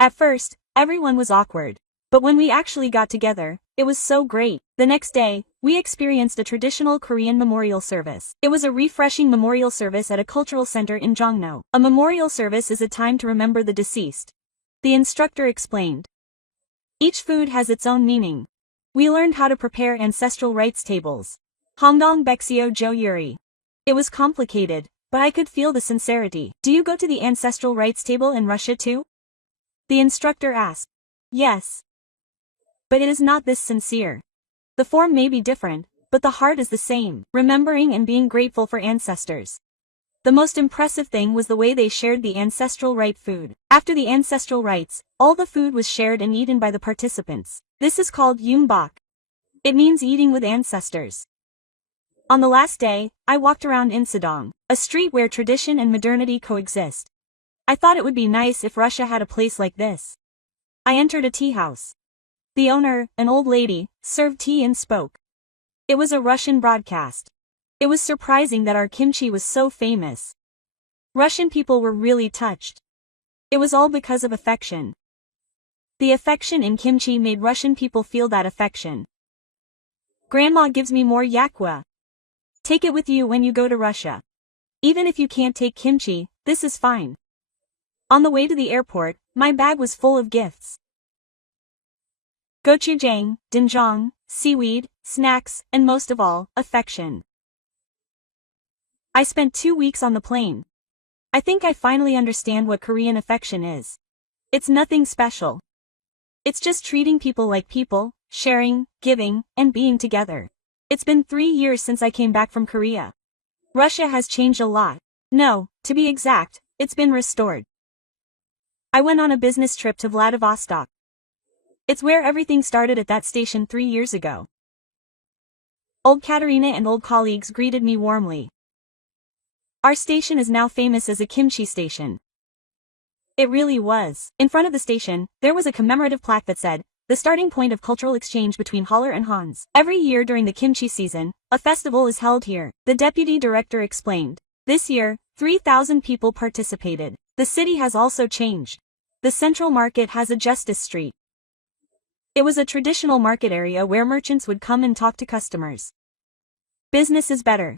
At first, everyone was awkward. But when we actually got together, it was so great. The next day, we experienced a traditional Korean memorial service. It was a refreshing memorial service at a cultural center in Jongno. A memorial service is a time to remember the deceased. The instructor explained. Each food has its own meaning. We learned how to prepare ancestral rites tables. Hongdong Baekseo Jo Yuri. It was complicated, but I could feel the sincerity. Do you go to the ancestral rites table in Russia too? The instructor asked. Yes. But it is not this sincere. The form may be different, but the heart is the same, remembering and being grateful for ancestors. The most impressive thing was the way they shared the ancestral rite food. After the ancestral rites, all the food was shared and eaten by the participants. This is called yumbok. It means eating with ancestors. On the last day, I walked around Insadong, a street where tradition and modernity coexist. I thought it would be nice if Russia had a place like this. I entered a tea house. The owner, an old lady, served tea and spoke. It was a Russian broadcast. It was surprising that our kimchi was so famous. Russian people were really touched. It was all because of affection. The affection in kimchi made Russian people feel that affection. Grandma gives me more yakwa. Take it with you when you go to Russia. Even if you can't take kimchi, this is fine. On the way to the airport, my bag was full of gifts. Gochujang, doenjang, seaweed, snacks, and most of all, affection. I spent 2 weeks on the plane. I think I finally understand what Korean affection is. It's nothing special. It's just treating people like people, sharing, giving, and being together. It's been 3 years since I came back from Korea. Russia has changed a lot. No, to be exact, it's been restored. I went on a business trip to Vladivostok. It's where everything started at that station 3 years ago. Old Katerina and old colleagues greeted me warmly. Our station is now famous as a kimchi station. It really was. In front of the station, there was a commemorative plaque that said, the starting point of cultural exchange between Holler and Hans. Every year during the kimchi season, a festival is held here. The deputy director explained. This year, 3,000 people participated. The city has also changed. The central market has a Justice Street. It was a traditional market area where merchants would come and talk to customers. Business is better.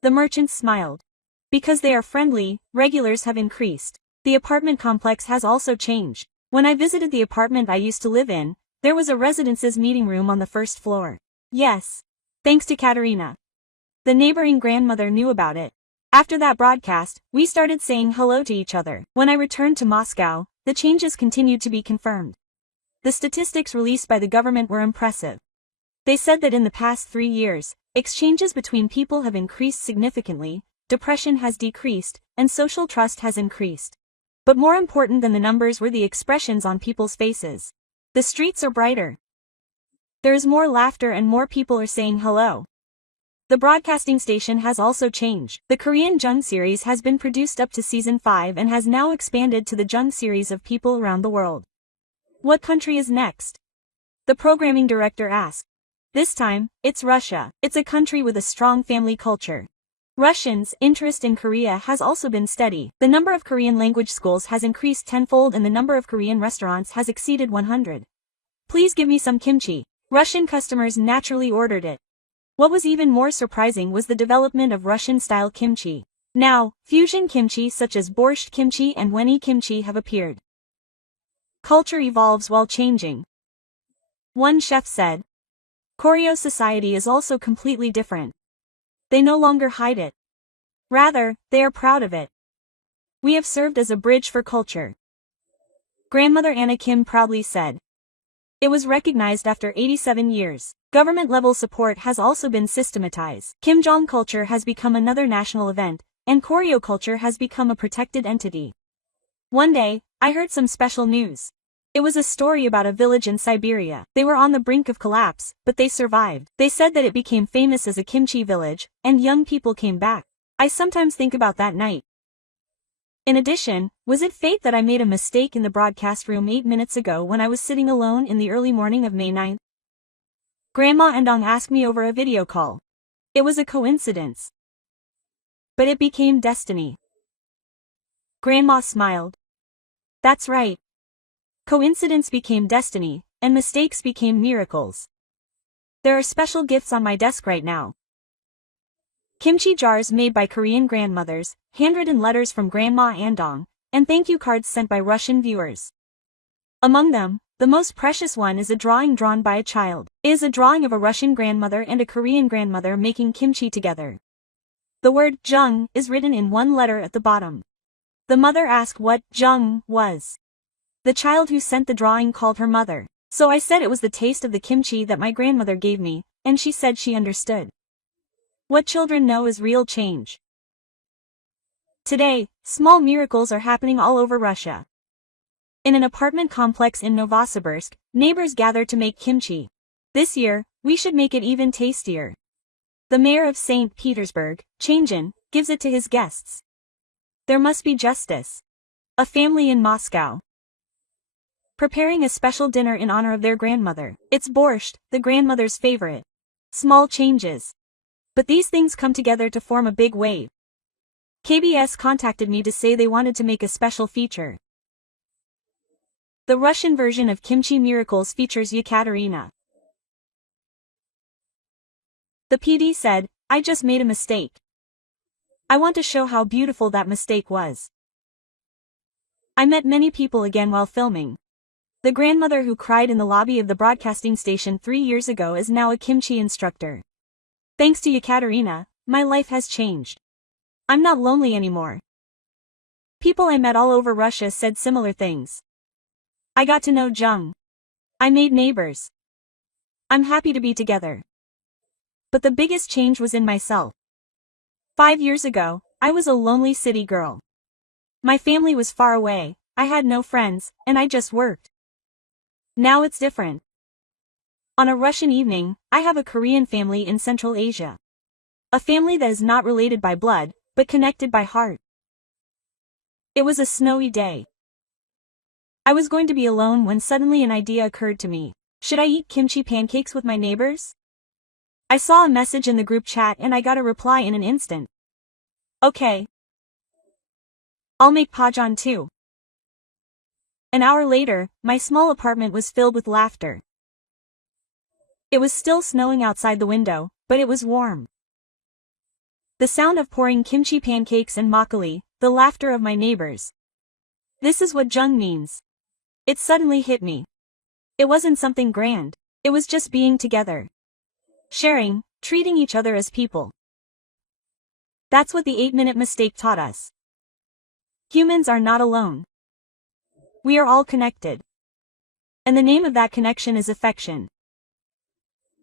The merchants smiled. Because they are friendly, regulars have increased. The apartment complex has also changed. When I visited the apartment I used to live in, there was a residence's meeting room on the first floor. Yes. Thanks to Katerina. The neighboring grandmother knew about it. After that broadcast, we started saying hello to each other. When I returned to Moscow, the changes continued to be confirmed. The statistics released by the government were impressive. They said that in the past 3 years, exchanges between people have increased significantly, depression has decreased, and social trust has increased. But more important than the numbers were the expressions on people's faces. The streets are brighter. There is more laughter and more people are saying hello. The broadcasting station has also changed. The Korean Jung series has been produced up to season 5 and has now expanded to the Jung series of people around the world. What country is next? The programming director asked. This time, it's Russia. It's a country with a strong family culture. Russians' interest in Korea has also been steady. The number of Korean language schools has increased tenfold and the number of Korean restaurants has exceeded 100. Please give me some kimchi. Russian customers naturally ordered it. What was even more surprising was the development of Russian-style kimchi. Now, fusion kimchi such as borscht kimchi and wonnie kimchi have appeared. Culture evolves while changing. One chef said. Koryo society is also completely different. They no longer hide it. Rather, they are proud of it. We have served as a bridge for culture. Grandmother Anna Kim proudly said. It was recognized after 87 years. Government-level support has also been systematized. Kim Jong culture has become another national event, and Koryo culture has become a protected entity. One day, I heard some special news. It was a story about a village in Siberia. They were on the brink of collapse, but they survived. They said that it became famous as a kimchi village, and young people came back. I sometimes think about that night. In addition, was it fate that I made a mistake in the broadcast room 8 minutes ago when I was sitting alone in the early morning of May 9th? Grandma Andong asked me over a video call. It was a coincidence. But it became destiny. Grandma smiled. That's right. Coincidence became destiny, and mistakes became miracles. There are special gifts on my desk right now. Kimchi jars made by Korean grandmothers, handwritten letters from Grandma Andong, and thank you cards sent by Russian viewers. Among them, the most precious one is a drawing drawn by a child. It is a drawing of a Russian grandmother and a Korean grandmother making kimchi together. The word jung is written in one letter at the bottom. The mother asked what jung was. The child who sent the drawing called her mother. So I said it was the taste of the kimchi that my grandmother gave me, and she said she understood. What children know is real change. Today, small miracles are happening all over Russia. In an apartment complex in Novosibirsk, neighbors gather to make kimchi. This year, we should make it even tastier. The mayor of St. Petersburg, Changin, gives it to his guests. There must be justice. A family in Moscow. Preparing a special dinner in honor of their grandmother. It's borscht, the grandmother's favorite. Small changes. But these things come together to form a big wave. KBS contacted me to say they wanted to make a special feature. The Russian version of Kimchi Miracles features Yekaterina. The PD said, I just made a mistake. I want to show how beautiful that mistake was. I met many people again while filming. The grandmother who cried in the lobby of the broadcasting station 3 years ago is now a kimchi instructor. Thanks to Yekaterina, my life has changed. I'm not lonely anymore. People I met all over Russia said similar things. I got to know Jung. I made neighbors. I'm happy to be together. But the biggest change was in myself. 5 years ago, I was a lonely city girl. My family was far away, I had no friends, and I just worked. Now it's different. On a Russian evening, I have a Korean family in Central Asia. A family that is not related by blood, but connected by heart. It was a snowy day. I was going to be alone when suddenly an idea occurred to me. Should I eat kimchi pancakes with my neighbors? I saw a message in the group chat and I got a reply in an instant. Okay. I'll make pajeon too. An hour later, my small apartment was filled with laughter. It was still snowing outside the window, but it was warm. The sound of pouring kimchi pancakes and makgeolli, the laughter of my neighbors. This is what jung means. It suddenly hit me. It wasn't something grand. It was just being together. Sharing, treating each other as people. That's what the 8-minute mistake taught us. Humans are not alone. We are all connected. And the name of that connection is affection.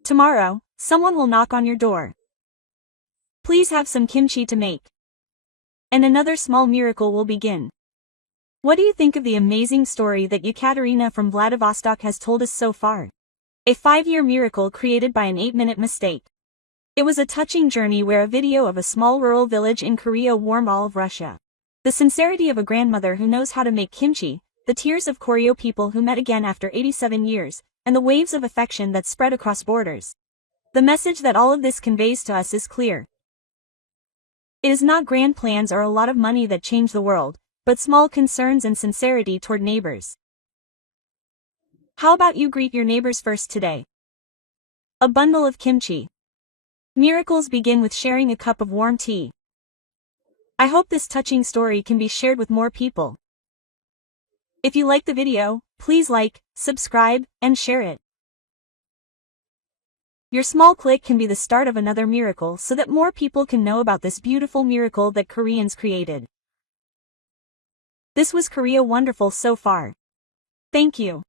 Tomorrow, someone will knock on your door. Please have some kimchi to make. And another small miracle will begin. What do you think of the amazing story that Yekaterina from Vladivostok has told us so far? A 5-year miracle created by an 8-minute mistake. It was a touching journey where a video of a small rural village in Korea warmed all of Russia. The sincerity of a grandmother who knows how to make kimchi, the tears of Koryo people who met again after 87 years, and the waves of affection that spread across borders. The message that all of this conveys to us is clear. It is not grand plans or a lot of money that change the world, but small concerns and sincerity toward neighbors. How about you greet your neighbors first today? A bundle of kimchi. Miracles begin with sharing a cup of warm tea. I hope this touching story can be shared with more people. If you like the video, please like, subscribe, and share it. Your small click can be the start of another miracle so that more people can know about this beautiful miracle that Koreans created. This was Korea Wonderful so far. Thank you.